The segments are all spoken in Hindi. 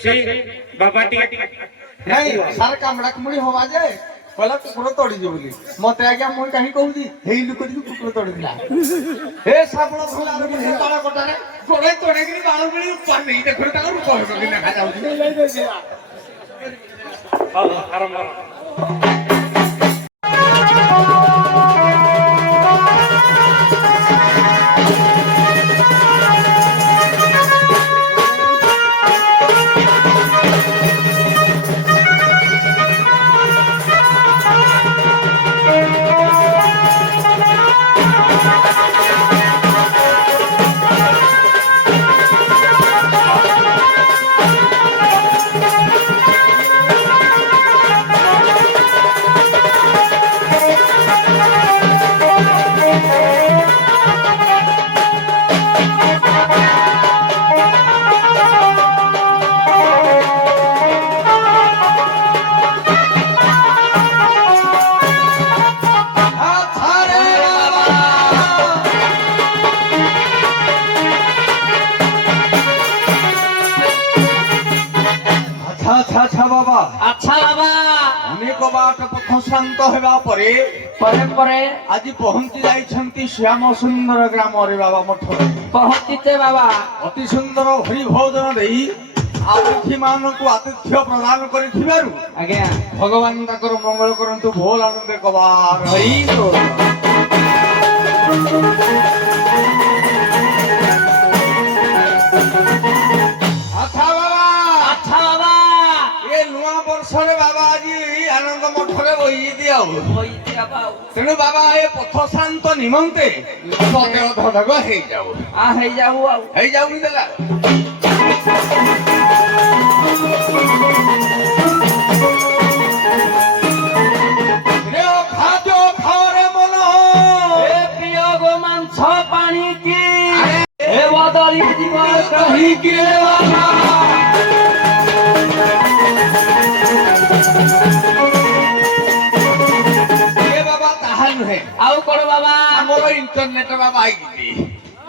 ଅଛି ବାବା ଟିକେ ନାଇଁ ସାର କାମୁଡା କୁମୁଡି ହବା ଯେ କହିଲା କୁକୁର ତଡିଛି ବୋଲି ମତେ ଆଜ୍ଞା ମୁଁ କାହିଁ କହୁଛି ହେଇ ଲୋକ କୁକୁର ତଡିଥିଲା ଏ ସାବଳ ଖୋଲା ବାଳ କଟାରେ ଗୋଡେ ତୋଡେକିରି ବାଳ ଭଳି ଉପାର ନେଇ ଦେଖୁ ତାଙ୍କ ରୂପ ହେବି ଦେଖାଯାଉଛି। ହଉ ଆରମ୍ଭ আচ্ছা বাবা অনেক বাট পথ শান্ত হেবা পরে আজি পৌঁছি যাইছন্তি শ্যাম সুন্দর গ্রামরে বাবা মঠরে পৌঁছিতে বাবা অতি সুন্দর হরি ভোজন দেই আতিথি মানকু আতিথ্য প্রদান করিথিবারু আজ্ঞা ভগবান তাকর মঙ্গল করন্তু ভোল আনন্দে কবার হই তো আচ্ছা বাবা আচ্ছা বাবা এ নূয়া বর্ষরে বাবা আজি আনন্দ মঠরে বই দিও হইতে বাবা তেণু বাবা এ পথ শান্ত নিমন্তে সতের ধনগ হয়ে যাও হেই যাও আও হয়ে যাও নি দেলা রে ও খাদ্য খাওয়ারে মন এ প্রিয় গো মাংস পানি কি এ বদলি দিব কহি কি রে বাবা এ বাবা তাহা নুহে আও কর বাবা আমার ইন্টারনেট বাবা আইগিতি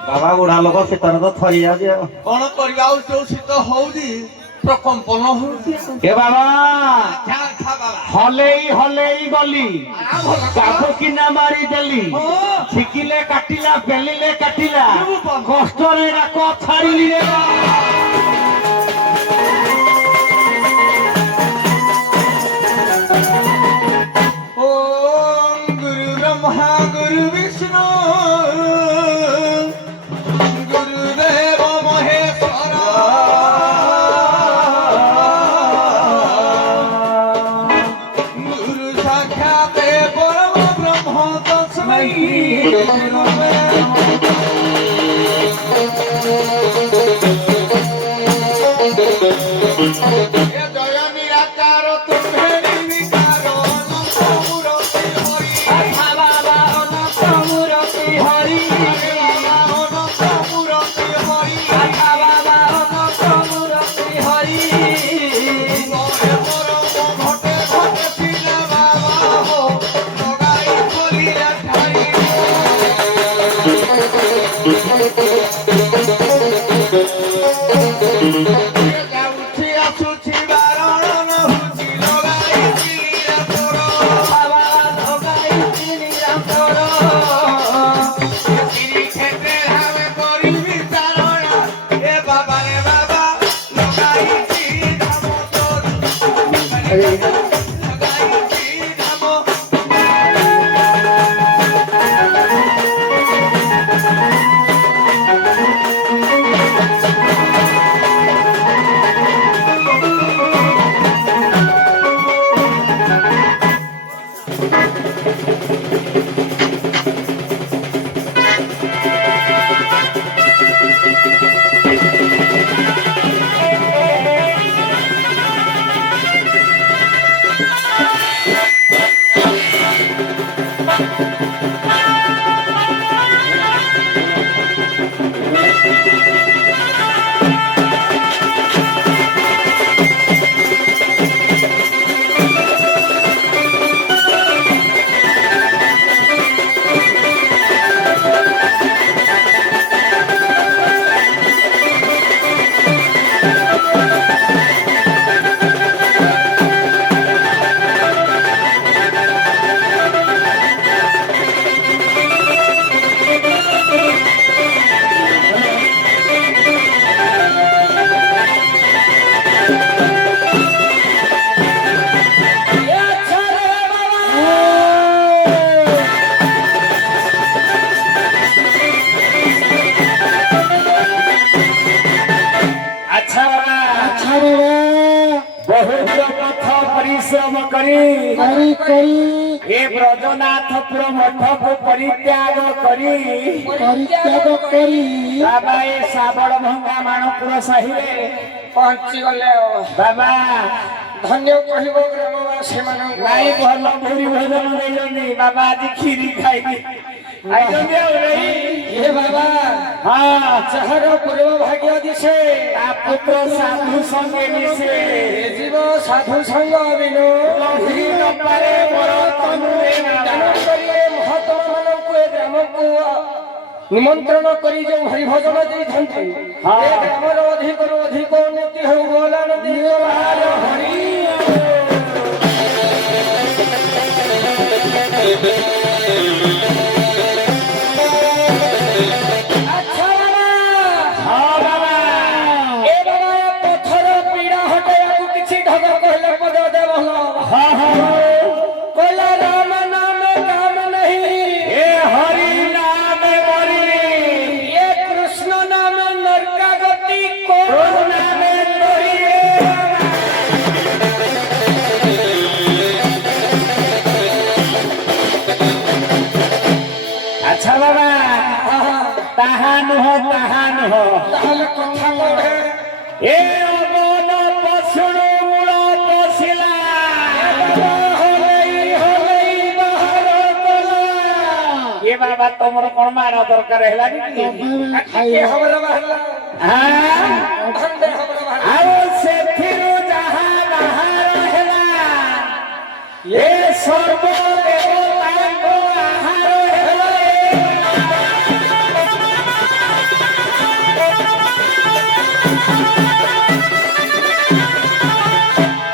বাবা বুঢ়া লোক শীতরে তো ଥରି ଯାଉଛି ଆଉ କଣ କରିବା ଆଉ ଯୋଉ ଶୀତ ହଉଛି ପ୍ରକମ୍ପନ ହଉଛି ଏ ବାବା ଆଚ୍ଛା ଆଚ୍ଛା ବାବା ହଲେଇ ହଲେଇ ଗଲି ଭଲ କାକୁ କିନା ମାରିଦେଲି ଛିକିଲେ କାଟିଲା ବେଲିଲେ କାଟିଲା କଷ୍ଟରେ ଡାକ ଛାଡ଼ିଲି ରେ ओम गुरु ब्रह्मा गुरु विष्णु गुरुदेव महेश्वर गुरु साक्षात परम ब्रह्म तस्मै गुरुवे ये जय निराकार तुम्हे निर्विकार अनंत मूर्ति हरि আচ্ছা বাবা অনন্ত মূরতি হরি अनंत मूर्ति हरि আচ্ছা বাবা অনন্ত মূরতি হরি घटे घटे पिला बाबा हो लगाई खोलिया ठाई जाउछि आसुछि बारण हुछि लगाई चिलिया तोरो বাবা ধগাই নিরন্তর गिरी क्षेत्रे हावे करिबि चारण ए बाबा रे बाबा लगाई छि धाम तोर लगाई छि धाम परिश्रम करी ए ब्रजनाथपुर मठको परित्याग करी बाबा ए साबड़ भंगा माणपुर साहिरे पहुंची गले बाबा धन्य कहब ग्रामवासी मान नाई भल भूरी भोजन देइजनी बाबा आज खीरी खाइबी आइजनी आउ रे हे बाबा हाँ चाहर पूर्व भाग्य दिशे आ पुत्र साधु संगे मिसे जीव साधु संग बिनु लही न पारे मोर तनुरे दान करिए महात्मा मानकु ए ग्रामकु निमंत्रण करी जो हरि भजन देइथंती हाँ। ए ग्रामर अधिकରୁ ଅଧିକ ଉନ୍ନତି ହେଉ ବୋଲା ନଦୀ ବାହାର ହରି अच्छा बाबा हाँ बाबा ए बाबा पत्थर पीड़ा हटाइବାକୁ କିଛି ଢଗ କହିଲେ ପଦ ଦେ ଭଲ हाँ हाँ କହିଲା ରାମ ନାମ କାମ ନାହିଁ ए हरि नाम मरी ये कृष्ण नाम नरकागति को नाम तोरी अच्छा बाबा ताहा नुह ତାହେଲେ କଥା କହେ ए अबोल पशुणु मूल पशिला ହଲେଇ ହଲେଇ ବାହାର କଲା ये बाबा तुमर कौन मार दरकार है ये हमरा ବାହାରିଲା ଧନ୍ଦେ हमरा ବାହାରିଲା ଆଉ ସେଥିରୁ ଯାହା ବାହାର ହେଲା ଏ ସର୍ବ ଦେବତାଙ୍କ ଆହାର ହେଲା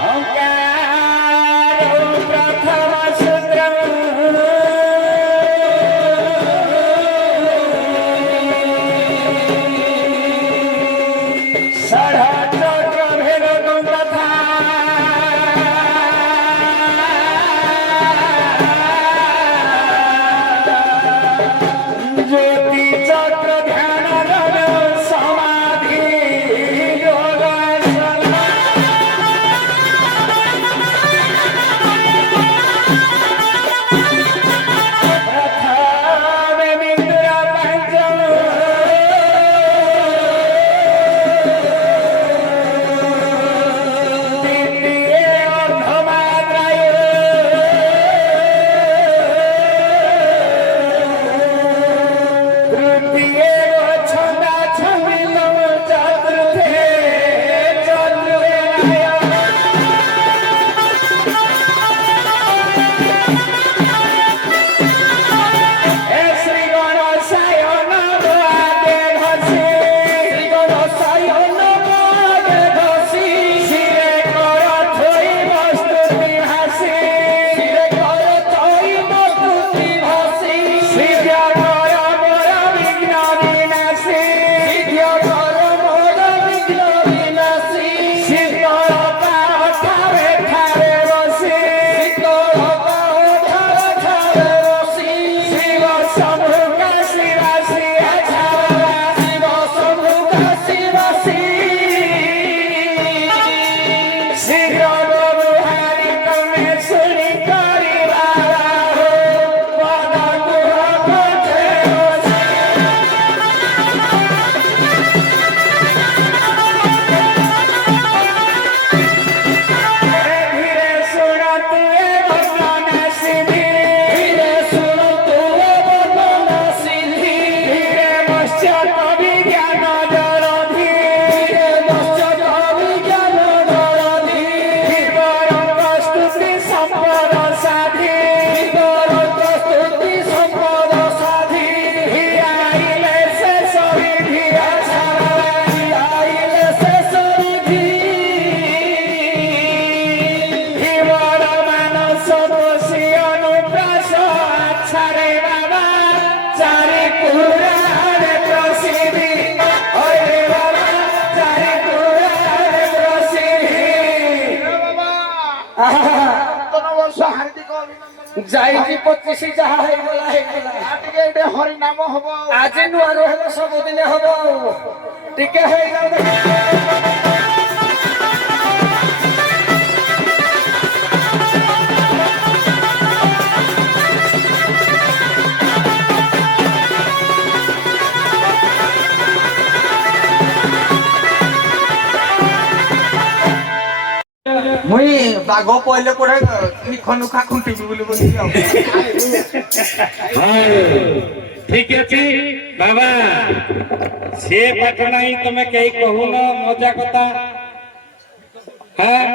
ଅଙ୍କାର ପ୍ରଥମ ସୂତ୍ର षढ़चक्र भेद तथा ज्योति चक्र ध्यान समाधि योगासन प्रथम मित्र पंचम द्वितीय अर्धमात्राय तृतीय छंदा छंदिलम चतुर्थे चतुर्वेलाय हे श्री गणेशाय नमो आगे घसी श्री गणेशाय नमो आगे घसी शिरे कर थोई वस्तुति भासी ସିରେ କର ତୋଇ ମସ୍ତୁତି ଭାସି सिद्ध कर मोर विघ्न विनाशी ସିଦ୍ଧ କର ମୋର ବିଘ୍ନ ବିନାଶୀ सिद्ध ठावे ठावे बसी ଶୀତଳ ପାଓ ଠାର ଠାର ରସି शिव शंभु काशी राशि अछावा ଶିବ ଶମ୍ଭୁ କାଶୀ ବାସୀ शीघ्र बहुहारी तमे सुनी करिवा पद गुह पथे बसी धीरे सुन तू भगवान सिद्धि ଧୀରେ ଶୁଣ ତୁ ବର୍ଣ୍ଣନା ସିଦ୍ଧି धीरे मत्स्य कवि ज्ञान जलधि ଧୀରେ ମତ୍ସ୍ୟ କବି ଜ୍ଞାନ ଜଳଧି धीवर स्तुति संपद साधि ଧୀର ପ୍ରସ୍ତୁତି ସମ୍ପଦ ସାଧି आइले से सभी धीरा ଆଇଲେ ଶେଷ ବିଧି धीवर मानस दोषी अनुप्रास छारे बाबा चारि पुराणे प्रसिद्धि अरे बाबा चारि पुराणे प्रसिद्धि ନୂତନ ବର୍ଷ ହାର୍ଦ୍ଦିକ ଅଭିନନ୍ଦନ। ଯାଇଛି 25 ଯାହା ହେଇଗଲା ହେଇଗଲା ଆଉ ଟିକେ ଏଠି ହରିନାମ ହବ ଆଉ। ଆଜି ନୂଆରୁ ହେଲେ ସବୁଦିନେ ହବ ଆଉ ଟିକେ ହେଇଗଲା ମୁଇଁ ବାଘ ପଇଲେ କୋଡେ ନିଖ ନୁଖା ଖୁଣ୍ଟିବି ବୋଲି ବୋଲିକି ଆଉ ঠিক আছে বাবা সে পাঠ নাই তুমি কেই কহুন মজা কথা হ্যাঁ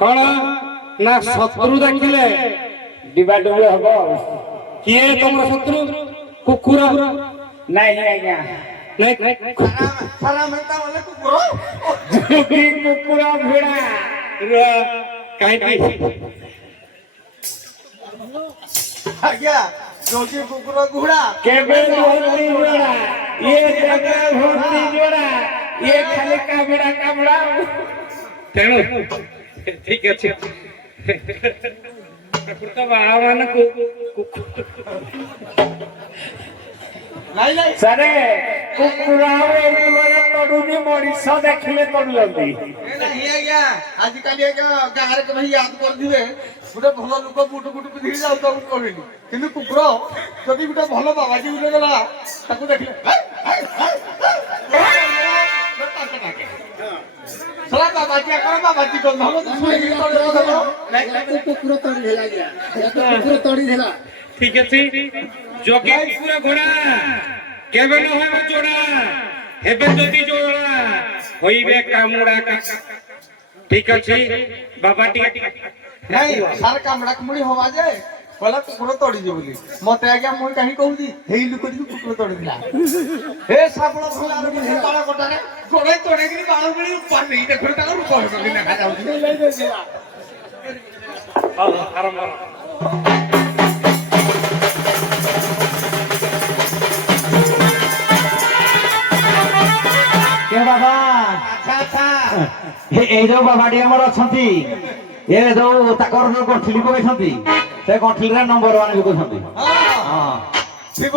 কোন না শত্রু দেখিলে ডিবা ডুবে হব কিয়ে তোমার শত্রু কুকুর নাই আজ্ঞা নাই ସାରା ମେଣ୍ଟା ବୋଲେ କୁକୁର ଯୋଗୀ କୁକୁର ଭିଡା କାହିଁକି ଆଜ୍ଞା ଯୋଗୀ କୁକୁର ଘୋଡା କେବେ ଭର୍ତ୍ତି ଯୋଡା ଇଏ କେବେ ଭର୍ତ୍ତି ଯୋଡା ଇଏ ଖାଲି କାମୁଡା କାମୁଡା ତେଣୁ ଠିକ ଅଛି ପ୍ରକୃତ ବାହା ମାନଙ୍କୁ ନାଇଁ ନାଇଁ ସାରେ କୁକୁର ତଡୁନି ମଣିଷ ଦେଖିଲେ ତଡୁଛନ୍ତି ନାହିଁ ଆଜ୍ଞା ଆଜିକାଲି ଆଜ୍ଞା ଗାଁରେ କେବେ ୟାଦ କରିଥିବେ ଗୋଟେ ଭଲ ଲୋକ ବୁଟ ବୁଟ ପିନ୍ଧିକି ଯାଉଥିବ କହିଲି କିନ୍ତୁ କୁକୁର ଯଦି ଗୋଟେ ଭଲ ବାବାଜୀ ଗୋଟେ ଗଲା ତାକୁ ଦେଖିଲେ ସଲା ବାବାଜୀ ଆକାର ବାବାଜୀ ଗନ୍ଧ କୁକୁର ତଡିଥିଲା ଆଜ୍ଞା କୁକୁର ତଡିଥିଲା ঠিক আছে যোগী কুকুর ঘোড়া কেবে ন হইব জোড়া হেবে যদি জোড়া হইবে কামুড়া ঠিক আছে বাবাটি ନାଇଁ ସାର କାମୁଡା କୁମୁଡି ହବା ଯେ କହିଲା କୁକୁର ତଡିଛି ବୋଲି ମତେ ଆଜ୍ଞା ମୁଁ କାହିଁ କହୁଛି ହେଇ ଲୋକ କୁକୁର ତଡିଥିଲା ଏ ସାବଳ ବାଳ କଟାରେ ଗୋଡେ ତଡେଇକି ବାଳ ମିଳି ପାନି ଦେଖୁ ତାଙ୍କ ରୂପ ଦେଖାଯାଉଛି ଆରମ୍ଭ কে বাবা ଆଚ୍ଛା ଆଚ୍ଛା এই ଯୋଉ ବାବାଟି ଆମର ଅଛନ୍ତି ଏ ଯୋଉ ତାଙ୍କର ଯୋଉ ଗଣ୍ଠିଲି ପକେଇଛନ୍ତି ସେ ଗଣ୍ଠିଲିରେ ନମ୍ବର 1 ବିକୁଛନ୍ତି ହଁ ଶିବ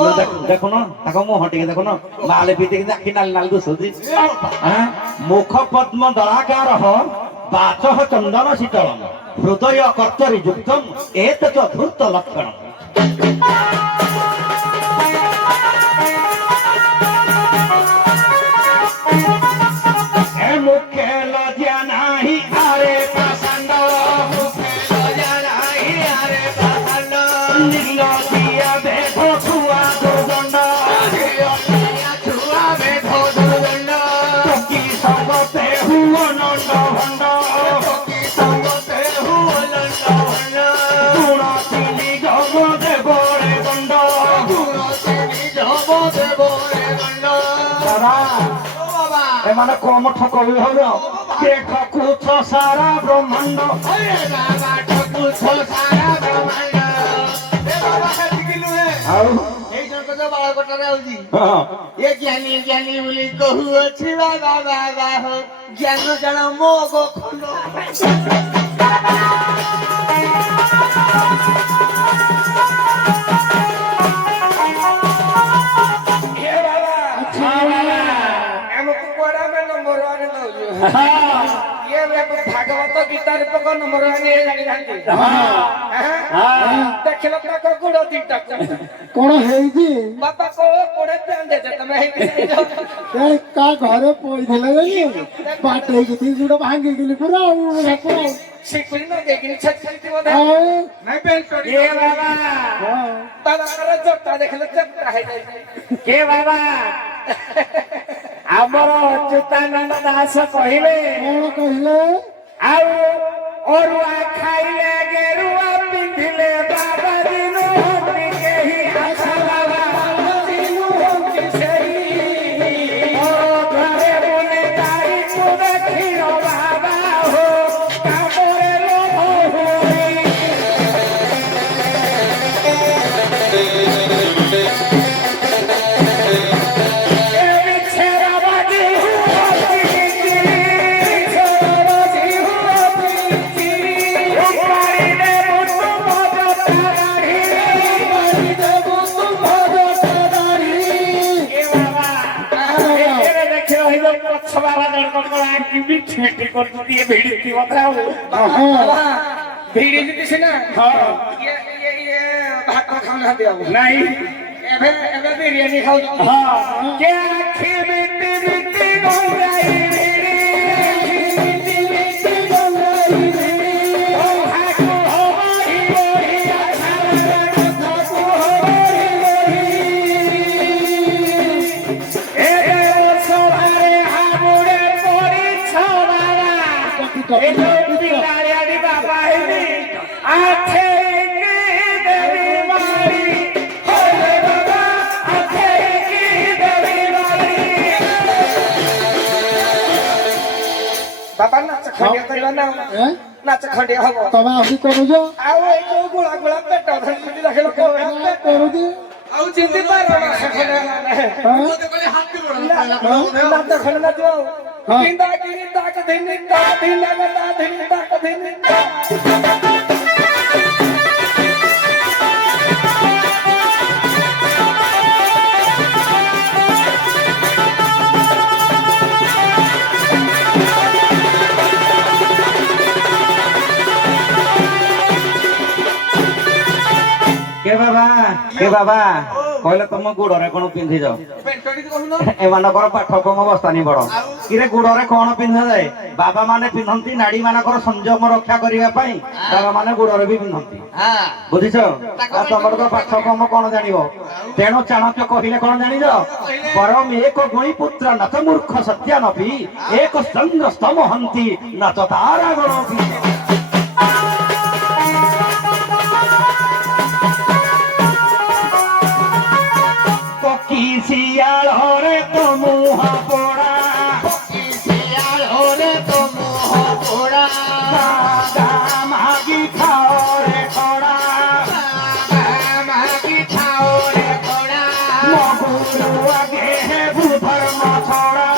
ଦେଖୁନ ତାଙ୍କ ମୁହଁ ଟିକେ ଦେଖୁନ ମାଲେ ପିଟିକି ଆଖି ନାଲି ନାଲି ଦୁଶୁଛି ମୁଖ ପଦ୍ମ ଦଳାକାର ବାଚ ଚନ୍ଦନ ଶୀତଳମ ହୃଦୟ କର୍ତ୍ତରି ଯୁକ୍ତମ ଏତ ଧୂର୍ତ ଲକ୍ଷଣ মুখে লজ্জা নাহি আরে প্রসন্ন মুখে লজ্জা নাহি আরে প্রসন্ন নির্লজ্জিয়া বেধ ছুয়া দুর্দণ্ড ছুয়া বেধ দুর্দণ্ড টকি সঙ্গতে হুয় নন্দ ভণ্ড টকি সঙ্গতে হুয় নন্দ ভণ্ড গুণ তিনি জব দেবরে দণ্ড গুণ তিনি জব দেবরে দণ্ড দাদা এমানে কম ঠকবি হল কে ঠকুছ সারা ব্রহ্মাণ্ড ঠকুছ সারা ব্রহ্মাণ্ড ବାବା ସେତିକି ନୁହେଁ ଆଉ ଏଇ ଜଣକ ଯୋଉ ବାଳ କଟାରେ ହଉଛି ହଁ ଏ ଜ୍ଞାନୀ ଜ୍ଞାନୀ ବୋଲି କହୁଅଛି ବାବା ବାବା ହୋ ଜ୍ଞାନ ଜାଣ ମୋ ଗୋଖଣ୍ଡ ଆମକୁ କୁଆଡେ ଆମେ ନମ୍ବର 1 ଦଉଛୁ ଇଏ ଭାଗବତ ଗୀତାରେ ପକ ନମ୍ବର 1 ଜାଣିଥାନ୍ତି ଦେଖିଲ ତାଙ୍କ ଗୁଡ ଦିଟା କଣ ହେଇଛି ବାପା କୋ କୋଡେ ଦେଇଛ ତମେ ହେଇକି କା ଘରେ ପଇଥିଲା ବାଟେଇକି ଗୋଟେ ଭାଙ୍ଗିକିଲି ପୁରା ଶିଖୁଛି ନା ଦେଇକିନି ଛେଚି ବୋଧେ ନାଇଁ ପେଣ୍ଟ ଏ ବାବା ବାବାଙ୍କର ଜୋତା ଦେଖିଲେ ଚେପଟା ହେଇଯାଇଛି କେ ବାବା ଆମର ଅଚ୍ୟୁତାନନ୍ଦ ଦାସ କହିଲେ କଣ କହିଲେ ଆଉ ଅରୁଆ ଖାଇଲେ ଗେରୁଆ ପିନ୍ଧିଲେ ବାବା ଦିନୁ ହନ୍ତି କେହି ଆଶା ବାବା ଦିନୁ ହନ୍ତି ସେହି ଘରେ ବୁଲେ ତାରିକୁ ଦେଖିଲ ବାବା ହୋ କାମରେ ଲୋଭ ହୁଏ ଭିଡି ସିନା ଭାତ ଖାଉନାହାନ୍ତି ଆଉ ନାଇଁ ଏବେ ଏବେ ବିରିୟାନୀ ଖାଉଛନ୍ତି ଆଖି ବିଟି ବିଟି ଗଙ୍ଗାଇ ଏ ଯୋଉ ପିଲାଳିଆଟି ବାବା ହେବି ଆଛେ କି ଦେବି ମାରି ହରେ ବାବା ଆଛେ କି ଦେବି ମାରି ବାବା ନାଚ ଖଣ୍ଡିଆ କରିବା ନା ନାଚ ଖଣ୍ଡିଆ ହବ ତମେ ଆସି କରୁଛ ଆଉ ଏଇ ଯୋଉ ଗୁଳା ଗୁଳା ପେଟ ଧରିକି ଦେଖେ ଲୋକ କରୁଛି ଆଉ ଚିନ୍ତି ପାର ନାଚ ଖଣ୍ଡିଆ ନାଚ ଖଣ୍ଡ ନାଚିବ ଆଉ କିନ୍ଦା କିନି ତାକ ଧିନି ତା ଧିନା ତା ଧିନି ତାକ ଧିନି କେ ବାବା କହିଲେ ତମ ଗୋଡରେ କଣ ପିନ୍ଧିଛ ଏମାନଙ୍କର ପାଠ କମ ବସ୍ତାନି ବଡ କିରେ ଗୋଡରେ କଣ ପିନ୍ଧାଯାଏ ବାବା ମାନେ ପିନ୍ଧନ୍ତି ନାଡି ମାନଙ୍କର ସଂଯମ ରକ୍ଷା କରିବା ପାଇଁ ବାବା ମାନେ ଗୋଡରେ ବି ପିନ୍ଧନ୍ତି ବୁଝିଛ ଆଉ ତମର ତ ପାଠ କମ କଣ ଜାଣିବ ତେଣୁ ଚାଣକ୍ୟ କହିଲେ କଣ ଜାଣିଛ ପରମ ଏକ ଗୁଣି ପୁତ୍ର ନାଚ ମୂର୍ଖ ସତ୍ୟା ନପି ଏକ ସଙ୍ଗ ସ୍ତମହନ୍ତି ନାଚ ତାରା ଗଣ ଶିଆଳରେ ତ ମୁହଁ ପୋଡ଼ା ଶିଆଳରେ ତ ମୁହଁ ପୋଡ଼ା ମାଗି ଖାଓରେ ଖଡ଼ା ମାଗି ଖାଓରେ ଖଡ଼ା ମଗୁରୁ ଆଗେ ହେବୁ ଧର୍ମ ଛଡ଼ା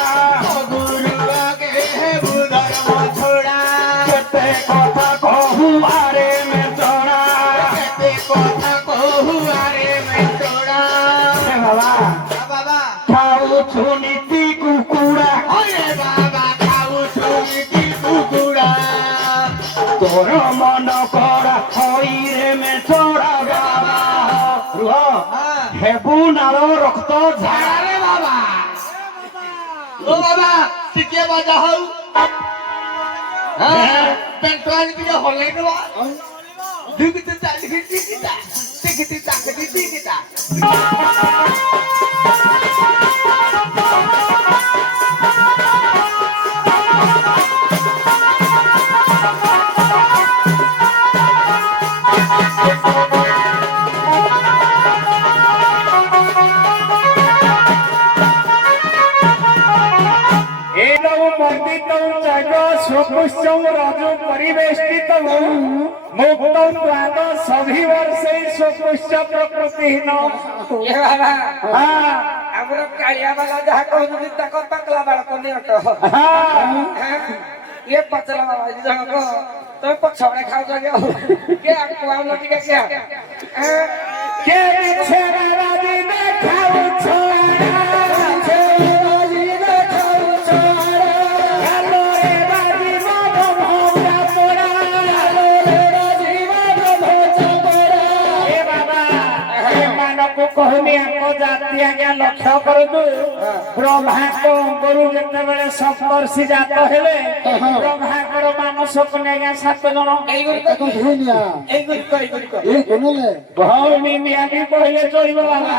ମଗୁରୁ ଆଗେ ହେବୁ ଧର୍ମ ଛଡ଼ା କେତେ କଥା କହୁ ଆରେ ମେଚଣା କେତେ କଥା କହୁ ଆରେ ମେଚଣା ବାବା ଖାଉଛୁ ନୀତି କୁକୁଡ଼ା ଖାଉଛୁ କୁକୁଡ଼ା ତୋର ମନ କରା ଖଇରେ ମେଚଡ଼ା ବାବା ରୁହ ହେବୁ ନାଳ ରକ୍ତ ଝାଡ଼ାରେ ବାବା ଓ ବାବା ଟିକେ ବାଜା ହଉ ପେଣ୍ଟ ଆଣି ଟିକେ ହଲେଇ ଦେବା ଦୁଇକିତେ ଚାଲିକି ଟିକିଟା ଟିକିଟି ଚାକିଟି ଟିକିଟା सुपुष्यं रजो परिवेष्टितं मुक्तं द्वादश वर्षै सुपुष्य प्रकृतिहीन ଏ ବାବା ଆମର କାଳିଆ ବାଲା ଯାହା କହୁଛନ୍ତି ତାଙ୍କ ପାକଲା ବାଳକ ନିଅଟ ଇଏ ପଚଲା ବାବା ଜଣକ ତମେ ପଛବେଳେ ଖାଉଛ କିଏ ଆଉନ ଟିକେ କିଏ के छेरा दिने खाऊ छोरा छेरा दिने खाऊ छोरा हेलो रे बाजी मो भोजा पोरा हेलो रे बाजी मो भोजा पोरा ए बाबा ए मानको कहनी आको जाति आज्ञा लक्ष्य करदु ब्रह्मा को गुरु जेतेबेले सप्तर्षि जात हेले ब्रह्मा को मानस कन्या आज्ञा 7 जन এই গুড়ি भौनी नियादी कहले चलिब बाबा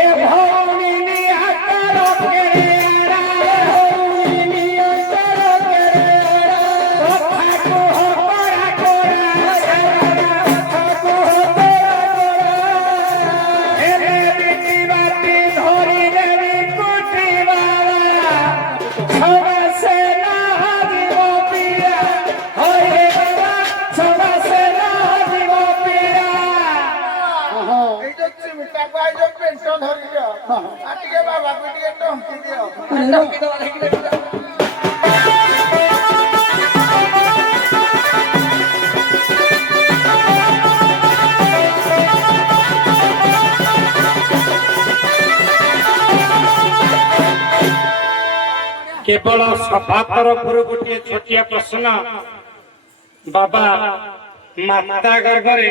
ए भौनी नियाकर केरेड़ा भौनी नियाकर केरेड़ा कथा को होरा कोरा कथा को होरा कोरा ए बेटी बाटी धरी देवी कुटी बाबा छवा से ना जीव पिया होए बाबा छवा से ना जीव पिया এই যে চিমটা পাই যে পেন্ট ধরি দিও আর টিকে বাবা টিকে টমকি দিও केवल सभा तरफर गोटे छोटिया प्रश्न बाबा माता गर्भरे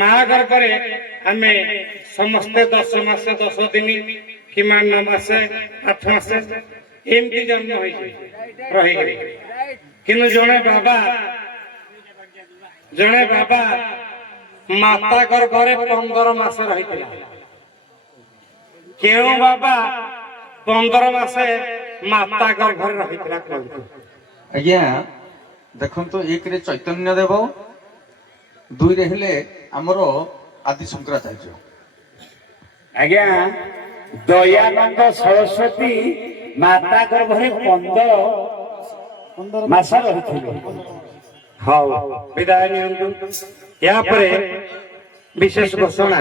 माँ गर्भरे आमे समस्ते 10 मास 10 दिन कि 9 मास 8 मास एमती जन्म रही किनु जड़े बाबा माता गर्भरे 15 मास रही क्यों बाबा 15 मासे माता गर्भरे रही आज्ञा ଦେଖନ୍ତୁ ଏକରେ ଚୈତନ୍ୟ ଦେବ, ଦୁଇରେ ହେଲେ ଆମର ଆଦି ଶଙ୍କରାଚାର୍ଯ୍ୟ। ଆଜ୍ଞା ଦୟାନନ୍ଦ ସରସ୍ୱତୀ ମାତା ଗର୍ଭରେ 15 ମାସ ରହିଥିଲେ। ହଉ ବିଦାୟ ନିଅନ୍ତୁ। ଏହାପରେ ବିଶେଷ ଘୋଷଣା